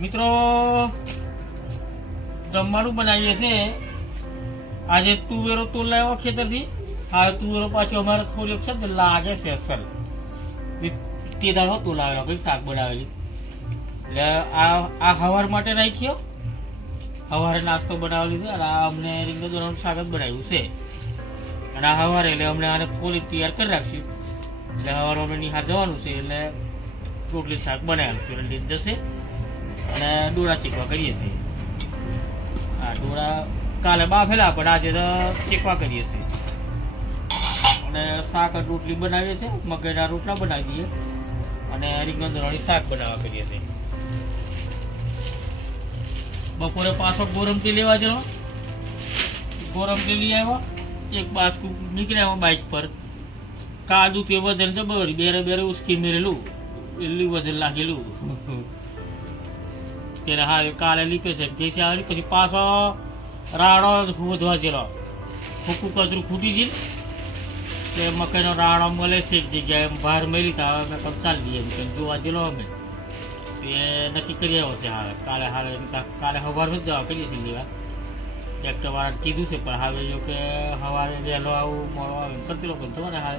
મિત્રો, જમવાનું બનાવીએ છે આજે તુવેરો તો લાવ્યો ખેતરથી. આ તુવેરો પાછો અમારે થોડી છે લાગે છે અસર તે દાડો તો લાવ્યો કઈ શાક બનાવેલી. એટલે આ આ હવાર માટે રાખ્યો. હવારે નાસ્તો બનાવી લીધો અને આ અમને રીંગણ શાક જ બનાવ્યું છે. અને આ સવારે એટલે અમને આને ફોલી તૈયાર કરી રાખશું. એટલે હવારે અમે નિહાર જવાનું છે, એટલે રોટલી શાક બનાવ્યું છે, એટલે જશે. અને ડોળા ચીકવા કરીએ છીએ. હા ડોળા કાલે બાફેલા પણ આજે તો ચીકવા કરીએ છીએ. અને શાક રોટલી બનાવીએ છીએ મકાઈના રોટલા બનાવી દઈએ. અને રીંગણ ધોરણી શાક બનાવવા કરીએ છીએ. બપોરે પાછો ગોરમતી લેવા જવા. ગોરમતી લઈ આવ્યા. એક બાસ્કુ નીકળ્યા બાઇક પર. કાજુ કે વજન છે બરાબર બેરે બેરે ઉસકી મેરેલું. એટલું વજન લાગેલું. તેને હા કાલે લીપે છે. ઘેસી આવી પછી પાછો રાડો વધવા જેલો. ફૂકું કચરું ખૂટી ગઈ તે મકાઈનો રાડો મળે છે એક જગ્યાએ બહાર મેલી તા અમે કમ ચાલી એમ કરીને જોવા જેલો અમે. એ નક્કી કરી આવ્યો છે હવે કાલે હારે કાલે સવારમાં જ જવા કરીએ છીએ લેવા? ટ્રેક્ટર વાળાને કીધું છે, પણ હવે જો કે સવારે વહેલો આવું, મોડો આવે કરતી લોકો તો ને હવે.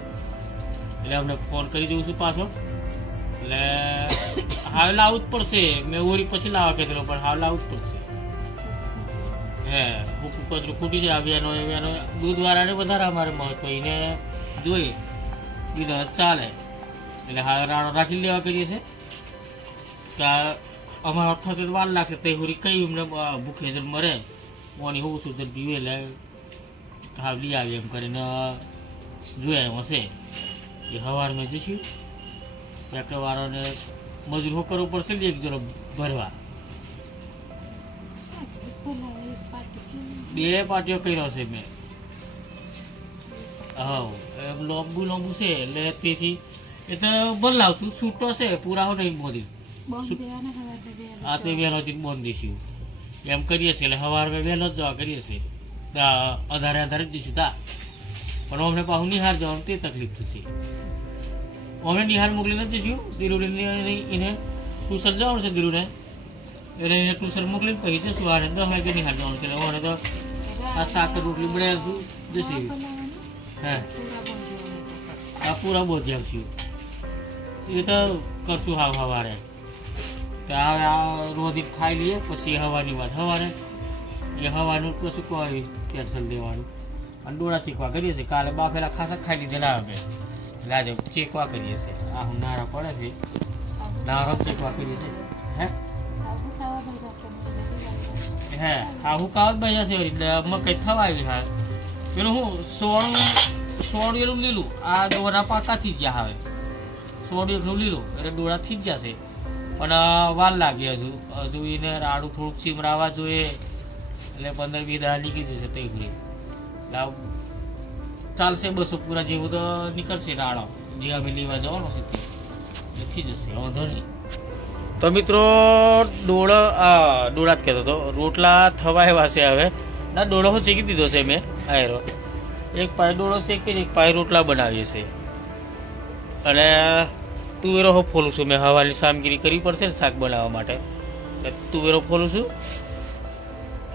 એટલે અમને ફોન કરી દઉં છું પાછો. એટલે હવે લાવવું જ પડશે. મેં ઓરી પછી લાવવા કીધેલો, પણ હવે લાવવું જ પડશે. હે ભૂકું કચરું ખૂટી જાય, આવ્યાનો એવ્યાનો દૂધવાળાને વધારે અમારે મહત્વ. એને જોઈએ. બીજો ચાલે. એટલે હવે રાડો રાખી લેવા કરીએ છે. કે અમારા થશે તો વાર લાગશે તે હુરી કઈ એમને ભૂખે જ મરે. ઓની હું છું પીવે, એટલે હા લઈ આવી એમ કરીને, જોયા હશે. એ સવારમાં જઈશું. ટ્રેક્ટર વાળાને મજૂર કરવું પડશે ને એક જણો ભરવા. બે પાટીઓ કર્યો છે મેં. હા એમ લાંબુ લાંબુ છે એટલે તેથી એ તો ભર લાવશું છૂટો છે પૂરા હો નહીં મોદી. આ તો વહેલોથી બંધ દઈશું એમ કરીએ છીએ એટલે સવારે વહેલો જ જવા કરીએ છીએ. અધારે અધારે જ જઈશું તા પણ અમને પાછું નિહાર જવાનું તે તકલીફ થશે. અમે નિહાલ મોકલીને જઈશું દિરુને એને ટ્યુશન જવાનું છે દિરુને એટલે એને ટ્યુશન મોકલીને પછી જશું આને દસ વાગે નિહાલ જવાનું છે. અમારે તો આ શાક રોટલી બનાવી જશે. હે. આ પૂરા બોધી આવશું એ તો કરશું હાવ સવારે તો હવે આ રોધી ખાઈ લઈએ પછી હવાની વાત. સવારે એ હવાનું કશું કોઈ કેન્સલ દેવાનું. અને ડોળા શીખવા કરીએ છીએ કાલે બાફેલા ખાસા ખાઈ લીધેલા અમે એટલે ચેકવા કરીએ છીએ. આ હું નારા પડે છે. નારો ચેકવા કરીએ છીએ. હે? હે, આ હું કાવત ભાઈ છે એટલે મકઈ થવાવી હા. પેલું હું સોળું સોળ એનું લીલું. આ ડોરા પાકા થઈ ગયા હવે. સોળું એટલું લીલું. એટલે ડોળા થઈ જ છે. પણ વાર લાગે હજુ. હજુ એને રાડું થોડુંક ચીમરાવા જોઈએ. એટલે પંદર વીસ દાડા નીકળી જશે તે ઘડી ચાલશે બસો પૂરા જેવું તો નીકળશે રાડો જે અમે લેવા જવાનો છે એટલે જશે, વાંધો નહીં. તો મિત્રો, ડોળો, આ, ડોળા જ કહેતો હતો. રોટલા થવા એવા છે હવે. ના, ડોળો હું શેકી દીધો છે મેં, આયરો. એક પાય ડોળો શેકીને એક પાય રોટલા બનાવીએ છીએ અને તુવેરો હું ફોલું છું. મેં હવાની સામગીરી કરવી પડશે ને શાક બનાવવા માટે. તુવેરો ફોલું છું.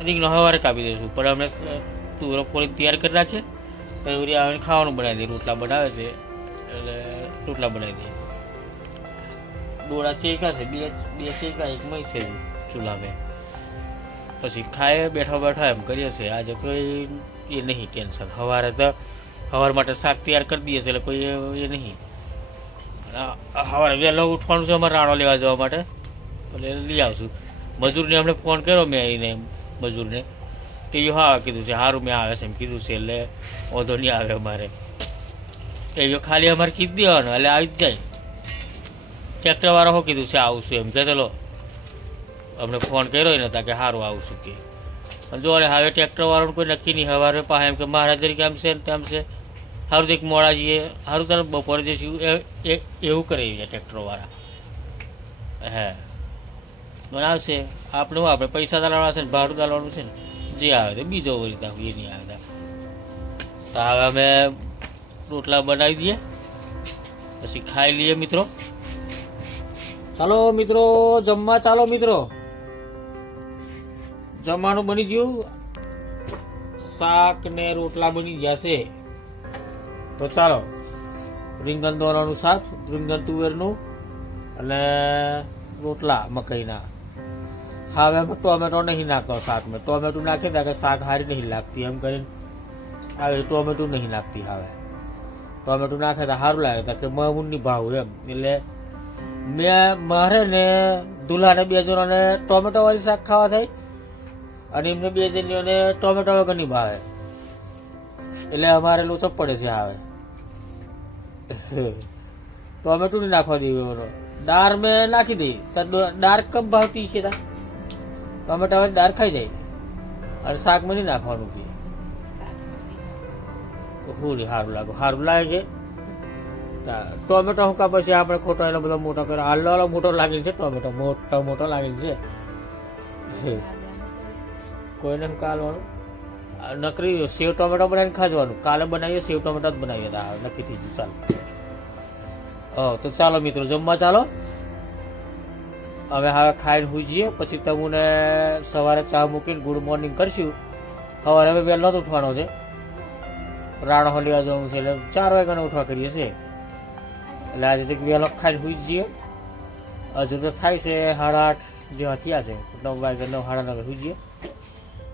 રીંગનો હવારે કાપી દઈશું. પણ અમે તુવેરો ફોલી તૈયાર કરી રાખીએ. વળી આવીને ખાવાનું બનાવી દઈએ. રોટલા બનાવે છે. એટલે રોટલા બનાવી દઈએ. ડોળા ચેકા છે. બે બે ચેકા એક મય છે ચૂલામાં. પછી ખાય બેઠા બેઠા એમ કરીએ છીએ. આજે કોઈ એ નહીં, ટેન્શન. સવારે તો સવાર માટે શાક તૈયાર કરી દઈએ છીએ, એટલે કોઈ એ- નહીં. સવારે વહેલો ઉઠવાનું છે અમારે રાણો લેવા જવા માટે. એટલે લઈ આવશું. મજૂરને અમને ફોન કર્યો મેં એને મજૂરને. ઈ હા, કીધું છે સારું મેં આવે છે, એમ કીધું છે, એટલે ઓધો નહીં આવે અમારે. એ જો ખાલી અમારે કીધી દેવાનું, એટલે આવી જ જાય. ટ્રેક્ટર વાળા શું કીધું છે, આવું છું, એમ કે ચલો અમને ફોન કર્યો ને તા કે સારું આવશું કે. જો અરે હવે ટ્રેક્ટરવાળાનું કોઈ નક્કી નહીં સવારે પાસે એમ કે, મહારાજ આમ છે ને તેમ છે. સારું એક મોડા જઈએ સારું તારે બપોરે જઈશું, એ- એવું કરે છે ટ્રેક્ટરવાળા. હે. બનાવશે આપણે આપણે પૈસા દાલવાના છે ને, ભાડું દાલવાનું છે ને? જે આવે તે બીજો વળી તા એ નહીં આવે તો હવે અમે રોટલા બનાવી દઈએ. પછી ખાઈ લઈએ મિત્રો. ચાલો મિત્રો, જમવા ચાલો મિત્રો. જમવાનું બની ગયું. શાક ને રોટલા બની ગયા છે. તો ચાલો, રીંગણ દોરાનું શાક, રીંગણ તુવેરનું અને રોટલા મકાઈના. હવે ટોમેટો નહીં નાખતો શાકમાં. ટોમેટો નાખી દે કે શાક હારી નહીં લાગતી, એમ કરીને. હવે ટોમેટું નહીં નાખતી હવે. ટોમેટું નાખે તો સારું લાગે કે મહુનની ભાવ એમ. એટલે મેં, મારે ને દુલ્હાને બે જણાને ટોમેટો વાળી શાક ખાવા થઈ, અને એમને બે જણીઓને ટોમેટો વગરની ભાવે. એટલે અમારે લોચો પડે છે હવે. ટોમેટો નહીં નાખવા દેવી દાળ મેં નાખી દઈ. તો દાળ કમ ભાવતી છે તા? ટોમેટા વાળી દાળ ખાઈ જાય. અને શાકમાં નહીં નાખવાનું કે. તો શું સારું લાગે. સારું લાગે છે. ટોમેટો હું કા પછી આપણે ખોટો એનો બધો મોટો કરે હાલો હાલો મોટો લાગે છે ટોમેટો. મોટો મોટો લાગે છે. કોઈને કાલવાનું? નકરી સેવ ટોમેટો બનાવીને ખાજવાનું. કાલે બનાવીએ, સેવ ટોમેટો જ બનાવીએ. નક્કી થઈ ગયું. ચાલો. હા, તો ચાલો મિત્રો, જમવા ચાલો. હવે હવે ખાઈને હોઈ જઈએ. પછી તમને સવારે ચા મૂકીને ગુડ મોર્નિંગ કરશું. સવારે હવે વહેલો જ ઉઠવાનો છે. રાણો લેવા જવાનું છે એટલે ચાર વાગ્યાને ઉઠવા કરીએ છીએ. એટલે આજે તો વહેલો ખાઈને હોઈ જઈએ. હજુ તો થાય છે સાડા આઠ જેવા થયા છે. નવ વાગે નવ, સાડા નવે હોઈ જઈએ.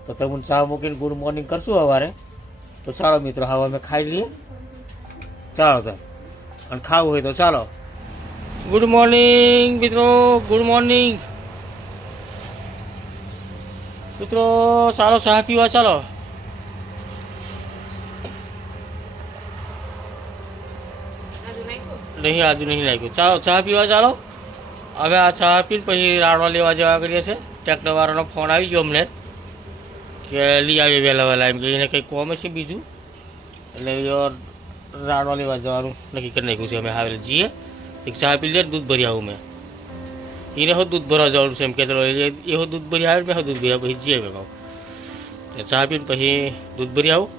તો તમને ચા મૂકીને ગુડ મોર્નિંગ કરશું સવારે. તો ચાલો મિત્રો હવે અમે ખાઈ લઈએ. ચાલો તો. અને ખાવું હોય તો ચાલો. ગુડ મોર્નિંગ મિત્રો. ગુડ મોર્નિંગ મિત્રો, ચાલો, ચા પીવા ચાલો. નહીં, આજુ નહીં લાગ્યું ચાલો, ચા પીવા ચાલો. હવે આ ચા પીને પછી રાડવા લેવા જવા કરીએ છીએ. ટેક્ટરવાળાનો ફોન આવી ગયો અમને. કે લઈ આવીએ વહેલા વહેલા એમ કે એને કંઈક કોમ છે બીજું? એટલે રાડવા લેવા જવાનું નક્કી કરી નાખ્યું છે. અમે આવેલ જઈએ એક ચા પી લે દૂધ ભરી આવું મેં એને હો દૂધ ભરવા જવાનું છે એમ કે ચલો એ હો દૂધ ભરી આવે મેં હો દૂધ ભરી આવું પછી જઈએ મેં કહું એટલે ચા પીને પછી દૂધ ભરી આવું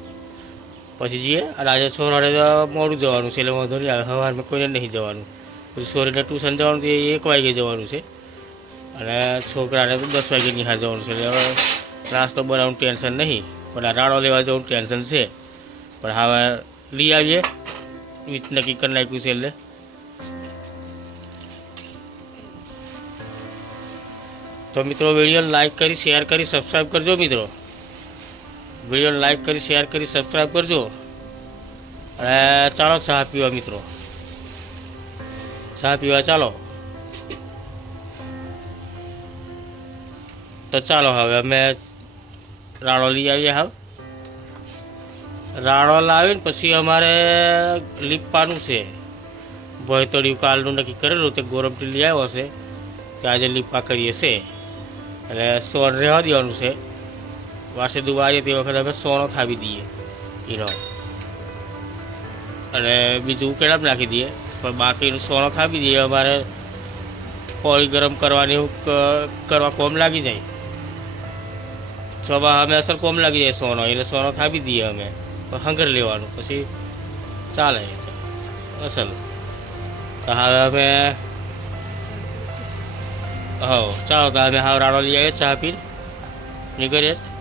પછી જઈએ અને આજે સોરાડે મોડું જવાનું છે એટલે વાંધો નહીં આવે સવારમાં કોઈને નહીં જવાનું પછી સોરીને ટ્યુશન જવાનું તો એ એક વાગે જવાનું છે અને છોકરાને તો દસ વાગે નિહાળ જવાનું છે એટલે હવે નાસ્તો બનાવવાનું ટેન્શન નહીં પણ આ રાડો લેવા જવાનું ટેન્શન છે પણ હવે લઈ આવીએ વીજ નક્કી કરી નાખ્યું છે એટલે તો મિત્રો વીડિયો લાઈક કરી શેર કરી સબસ્ક્રાઈબ કરજો મિત્રો. વીડિયો લાઈક કરી શેર કરી સબસ્ક્રાઈબ કરજો. અને ચાલો ચા પીવા મિત્રો. ચા પીવા ચાલો. તો ચાલો હવે અમે રાડો લઈ આવીએ હવે. રાડો લાવીને પછી અમારે લીપવાનું છે. ભોયતળિયું કાલનું નક્કી કરેલું તે ગોરમટી લઈ આવ્યો છે. તે આજે લીપા કરીએ છે. એટલે સોન રહેવા દેવાનું છે. વાસે દુવારીએ તે વખતે અમે સોનો થાવી દઈએ એનો અને બીજું કેળામ નાખી દઈએ. પણ બાકીનું સોનો થાવી દઈએ. અમારે પોળી ગરમ કરવાની કરવા કોમ લાગી જાય. છમાં અમે અસર કોમ લાગી જાય સોનો. એટલે સોનો થાવી દઈએ અમે. હંગર લેવાનું. પછી ચાલે. અસલ. તો હવે અમે हो चालतं आम्ही हा राणोली आहेत चहा पीर निघर आहेत